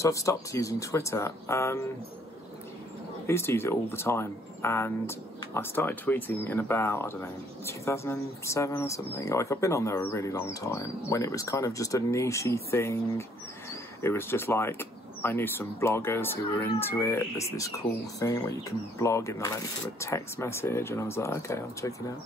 So I've stopped using Twitter. I used to use it all the time, and I started tweeting in about, I don't know, 2007 or something. Like, I've been on there a really long time, when it was kind of just a niche-y thing. It was just like, I knew some bloggers who were into it. There's this cool thing where you can blog in the length of a text message, and I was like, okay, I'll check it out.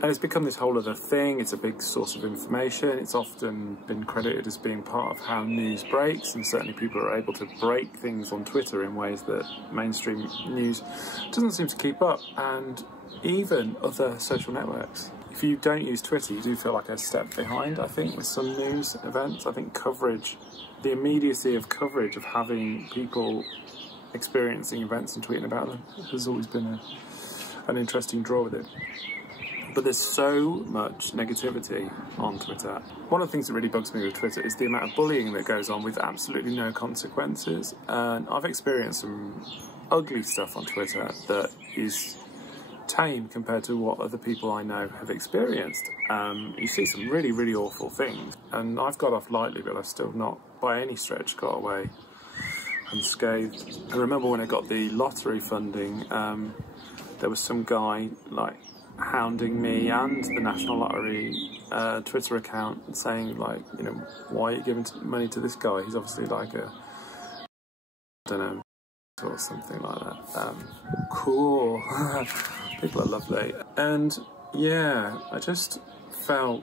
And it's become this whole other thing. It's a big source of information. It's often been credited as being part of how news breaks, and certainly people are able to break things on Twitter in ways that mainstream news doesn't seem to keep up, and even other social networks. If you don't use Twitter, you do feel like a step behind, I think, with some news events. I think coverage, the immediacy of coverage, of having people experiencing events and tweeting about them, has always been an interesting draw with it. But there's so much negativity on Twitter. One of the things that really bugs me with Twitter is the amount of bullying that goes on with absolutely no consequences. And I've experienced some ugly stuff on Twitter that is tame compared to what other people I know have experienced. You see some really, really awful things. And I've got off lightly, but I've still not, by any stretch, got away unscathed. I remember when I got the lottery funding, there was some guy, like, hounding me and the National Lottery Twitter account, saying, like, you know, why are you giving money to this guy? He's obviously like a, I don't know, or something like that. Cool. People are lovely. And yeah, I just felt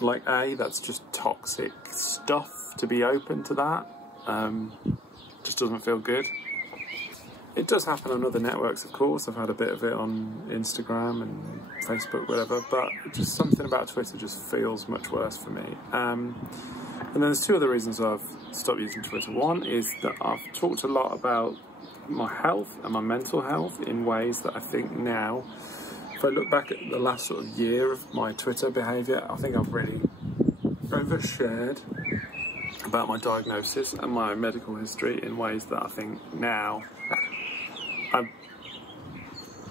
like, that's just toxic stuff to be open to that. Just doesn't feel good. It does happen on other networks, of course. I've had a bit of it on Instagram and Facebook, whatever, but just something about Twitter just feels much worse for me. And then there's two other reasons I've stopped using Twitter. One is that I've talked a lot about my health and my mental health in ways that I think now, if I look back at the last sort of year of my Twitter behaviour, I think I've really overshared about my diagnosis and my medical history in ways that I think now,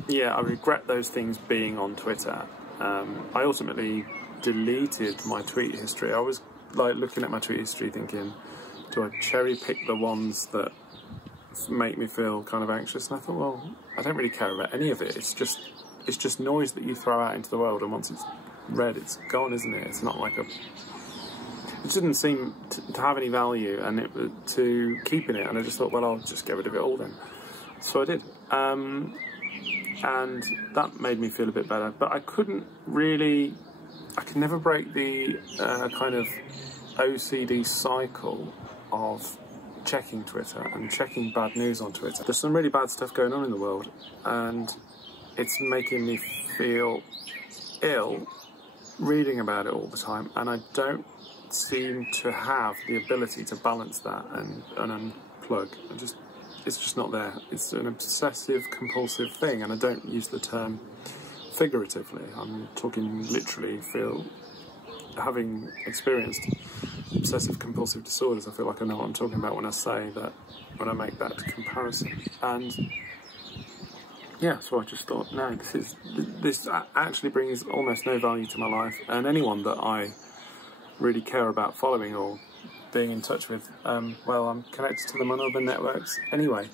I regret those things being on Twitter. I ultimately deleted my tweet history. I was like looking at my tweet history thinking, do I cherry pick the ones that make me feel kind of anxious? And I thought, well, I don't really care about any of it. It's just noise that you throw out into the world, and once it's read, it's gone, isn't it? It's not like it didn't seem to have any value, and to keeping it, and I just thought, well, I'll just get rid of it all then. So I did. And that made me feel a bit better, but I could never break the kind of OCD cycle of checking Twitter and checking bad news on Twitter. There's some really bad stuff going on in the world, and it's making me feel ill reading about it all the time, and I don't seem to have the ability to balance that and unplug. It's just not there. It's an obsessive compulsive thing, and I don't use the term figuratively. I'm talking literally. Having experienced obsessive compulsive disorders, I feel like I know what I'm talking about when I make that comparison. And yeah, so I just thought, no, this actually brings almost no value to my life, and anyone that I really care about following or being in touch with, well, I'm connected to them on other networks anyway.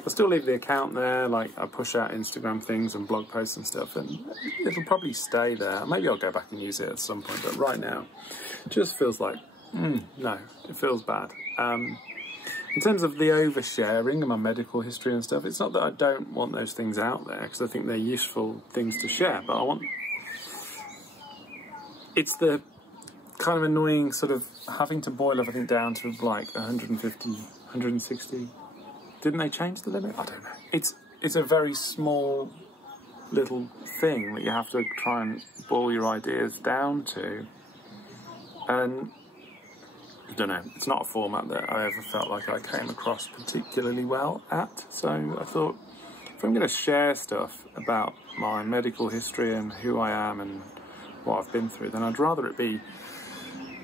I'll still leave the account there, like I push out Instagram things and blog posts and stuff, and it'll probably stay there. Maybe I'll go back and use it at some point, but right now it just feels like, no, it feels bad. In terms of the oversharing and my medical history and stuff, it's not that I don't want those things out there, because I think they're useful things to share, but it's the kind of annoying sort of having to boil everything down to like 150, 160. Didn't they change the limit? I don't know. It's a very small little thing that you have to try and boil your ideas down to. And I don't know, it's not a format that I ever felt like I came across particularly well at. So I thought, if I'm going to share stuff about my medical history and who I am and what I've been through, then I'd rather it be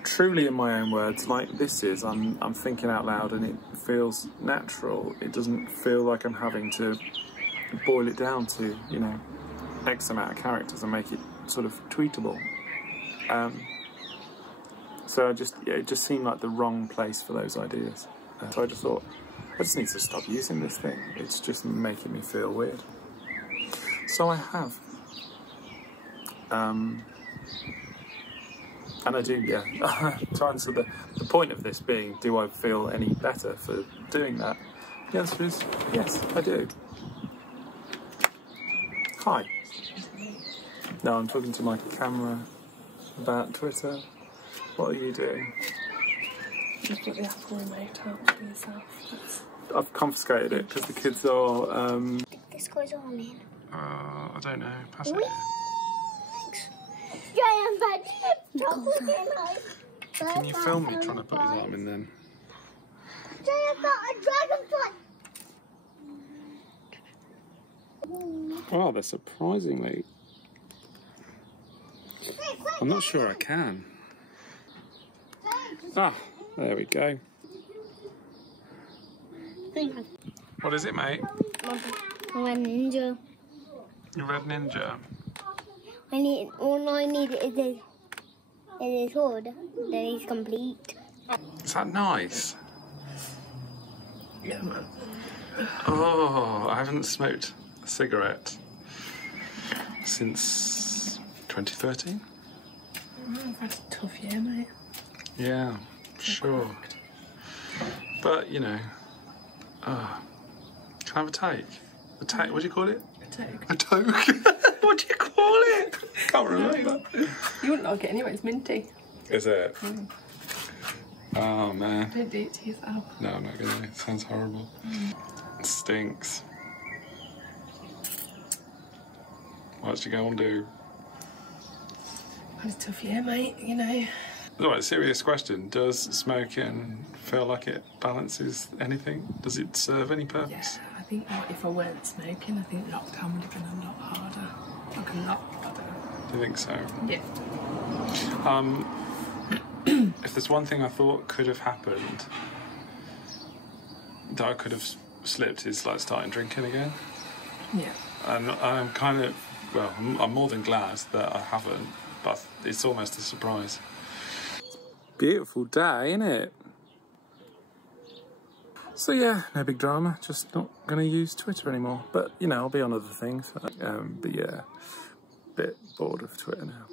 truly in my own words, like this is. I'm thinking out loud, and it feels natural. It doesn't feel like I'm having to boil it down to, you know, X amount of characters and make it sort of tweetable. So it just seemed like the wrong place for those ideas. So I just thought, I just need to stop using this thing. It's just making me feel weird. So I have. And I do, yeah. To answer the point of this being, do I feel any better for doing that? The answer is yes, I do. Hi. No, I'm talking to my camera about Twitter. What are you doing? You've got the Apple remote out for yourself. I've confiscated it because the kids are. This goes on in. I don't know. Pass it. Can you film me trying to put his arm in then? Giant got a dragonfly. Wow, they're surprisingly. I'm not sure I can. Ah, there we go. What is it, mate? Red Ninja. Your Red Ninja. All I need is his hood. Then he's complete. Is that nice? Yeah, man. Oh, I haven't smoked a cigarette since 2013. I've had a tough year, mate. Yeah, sure. But, you know, can I have a take? A take, what do you call it? A toke. A toke? What do you call it? Can't remember. You wouldn't like it anyway, it's minty. Is it? Oh, man. Don't do it to yourself. No, I'm not gonna. It sounds horrible. It stinks. What did you go and do? I've had a tough year, mate, you know. Alright, serious question. Does smoking feel like it balances anything? Does it serve any purpose? Yeah, I think like, if I weren't smoking, I think lockdown would have been a lot harder. Like a lot harder. Do you think so? Yeah. If there's one thing I thought could have happened that I could have slipped is like starting drinking again. Yeah. And I'm kind of, well, I'm more than glad that I haven't, but it's almost a surprise. Beautiful day, isn't it? So yeah, no big drama, just not going to use Twitter anymore. But, you know, I'll be on other things. But yeah, a bit bored of Twitter now.